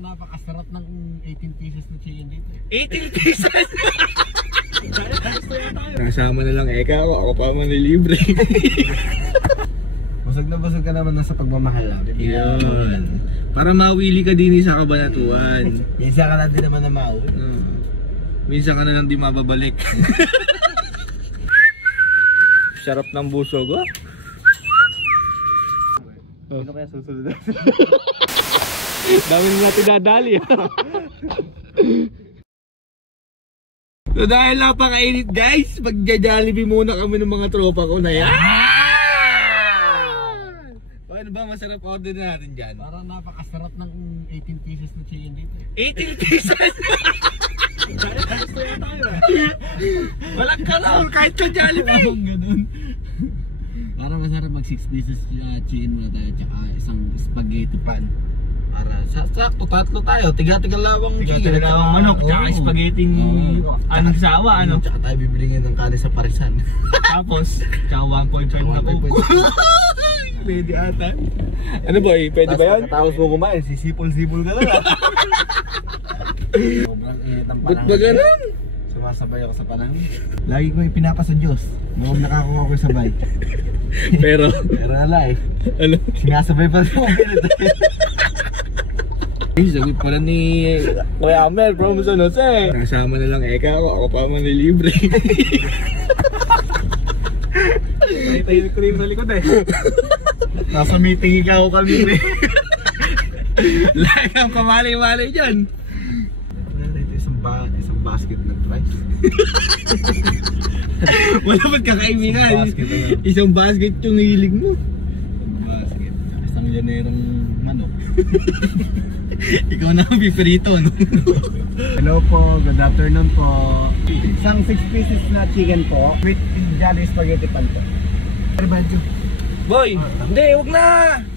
Parang napakasarap ng 18 pieces na chicken dito. 18 pieces? Kasama na lang Eka ako pa manilibre. Busog ka naman sa pagmamahal. Yun. Para mawili ka din sa Kabanatuan. Minsan ka na din naman na mauwi. Minsan ka na lang di mababalik. Sarap ng busog, oh. Sino kaya susunod natin? Dami na natin dadali, So dahil napakainit guys, magja-Jollibee muna kami ng mga tropa ko na yan. Paano ba masarap order natin dyan? Parang napakasarap ng 18 pieces na chicken dito. 18 pieces? Walang kalahol kahit sa Jollibee. Ganun. Parang masarap mag 6 pieces chicken muna tayo tsaka isang spaghetti pan. Para sakto tatlo tayo, tiga-tiga lawang chicken. Tiga-tiga lawang manok, tsaka spaghetti anong sawa, ano? Tsaka tayo bibilingin ng kanin sa parisan. Tapos, tsaka 1.5 na coke. Pwede ata. Ano boy, pwede ba yan? Tapos mo kumain, sisipol-sipol ka lang. Sobrang init ang panahon. Ba't ba ganun? Sumasabay ako sa panahon. Lagi ko ipinapa sa Diyos. Mukhang nakakuha ko yung sabay. Pero ala eh. Ano? Sinasabay pa rin mo pinit. Sagot pala ni Kuya Amel from San Jose. Kasama na lang Eka ako pa manilibre. Tayo ko rin sa likod eh. Nasa meeting ikaw kami eh. Lagi ang kamalay-malay dyan. Isang basket ng rice. Wala ba't kakaibigan? Isang basket yung hilig mo. Isang basket. Isang lyanerong manok. Ikaw na ang piperito, no? Hello po, good afternoon po. Isang 6 pieces na chicken po with Jolly spaghetti pan po. Boy, hindi, huwag na.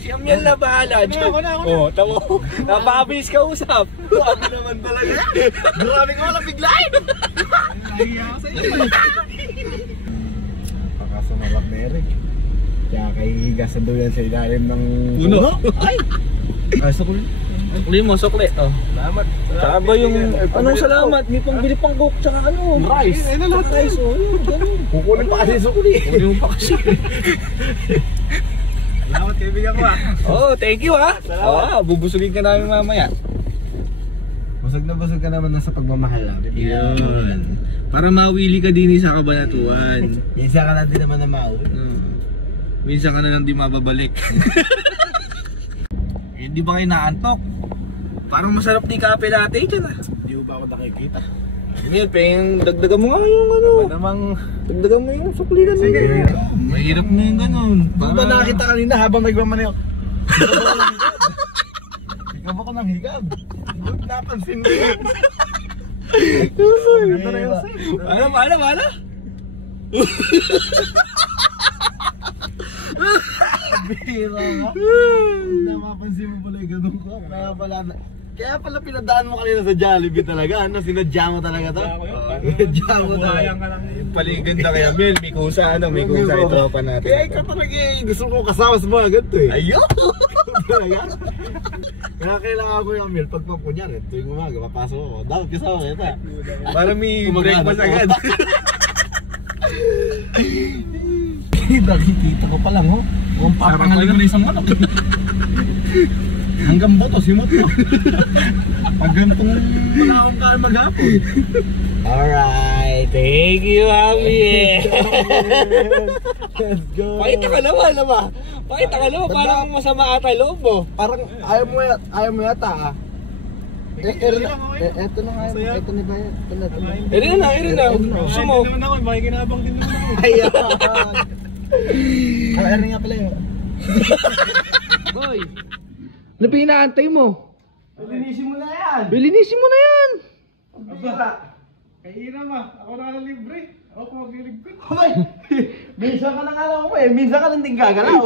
Si Amiel na bahala. Ako na. Oo, tamo. Napakabilis ka usap. Grabe naman talaga. Grabe ko lang biglain. Nahiya ako sa iyo. Napakasumarap na Eric. Kaya kahihiga sa duyan sa ilalim ng puno. Ay! Sukli. Sukli mo, sukli. Oh. Salamat. Saka ba yung, anong salamat? May pangbili pang coke, tsaka ano? Rice. Ay, lahat rice, oh. Kukunin pa kasi sukli. Kukunin mo pa kasi. Salamat kaibigan ko Oh, thank you ha. Bubusugin ka namin mamaya. Busog ka naman sa pagmamahal. Yun. Para mawili ka din sa Kabanatuan. Minsan ka na din naman na mauwi. Minsan ka na lang di mababalik. Hindi ba kayo naantok? Parang masarap ni kape natin dyan ah. Hindi ba ako nakikita? Emil, dagdagan mo nga yung ano. Dagdagan mo yung sukli na. Sige. Mahirap na yung ganun. Di ba nakita kanina habang nagmamaneho? Ikaw ba ko nang higab? Napansin mo yun. Ganda na yung save. Wala. Bira nga. Napapansin mo pala yung ganun ko. Kaya pala pinadaan mo kanina sa Jollibee talaga. Ano, sinadya mo talaga to? Sinadya mo talaga. Paliganda kaya Mel, may kusa yung tropa natin. Kaya ikaw talaga gusto ko kasama sa mga ganito eh. Ayun! Talaga? Kaya kailangan ko yung Mel, pag kunyari, tuwing umaga, papasok ako. Dapat kasama kita. Para may breakfast agad. Nakikita ko pa lang ho. Mukhang papangalim mo na isang manok. Hanggang boto, simot mo. Pag ganitong wala akong kaan maghapon. Alright, Thank you, Ami. let's go. Pakita ka naman, parang masama ata loob mo. Parang ayaw mo yata ah. Eto na nga, eto na ba yan? Eri na. Gusto mo? Hindi naman ako, makikinabang din naman ako. Ayan. Eri nga pala yun. Boy, ano pinaantay mo? Linisin mo na yan. Linisin mo na yan. Aba, kahiram ah. Ako na libre. Ako magliligpit. Hoy! Minsan ka lang alam ko eh. Minsan ka lang din gagalaw.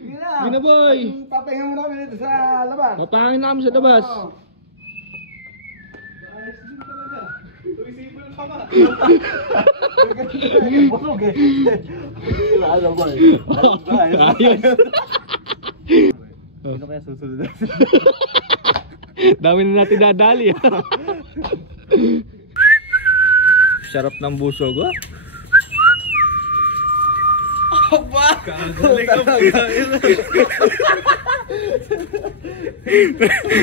Yun na boy. Papahinga mo na kami dito sa labas. Papangin na kami sa labas. Ayos din talaga. Tuwisipin ka ba? Busog eh. Ano ba eh? Ayos. Sino kaya susunod na? Dami na natin dadali. Sarap ng busog, ah. Aba! Kagaling ka ba?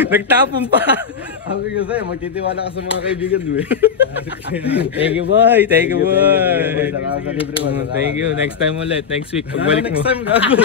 Nagtapon pa. Sabi ko sa'yo, magtitiwala ka sa mga kaibigan mo eh. Thank you, boy. Thank you, boy. Salamat sa libre mo. Thank you. Next time ulit. Next week. Pagbalik mo. Next time gago.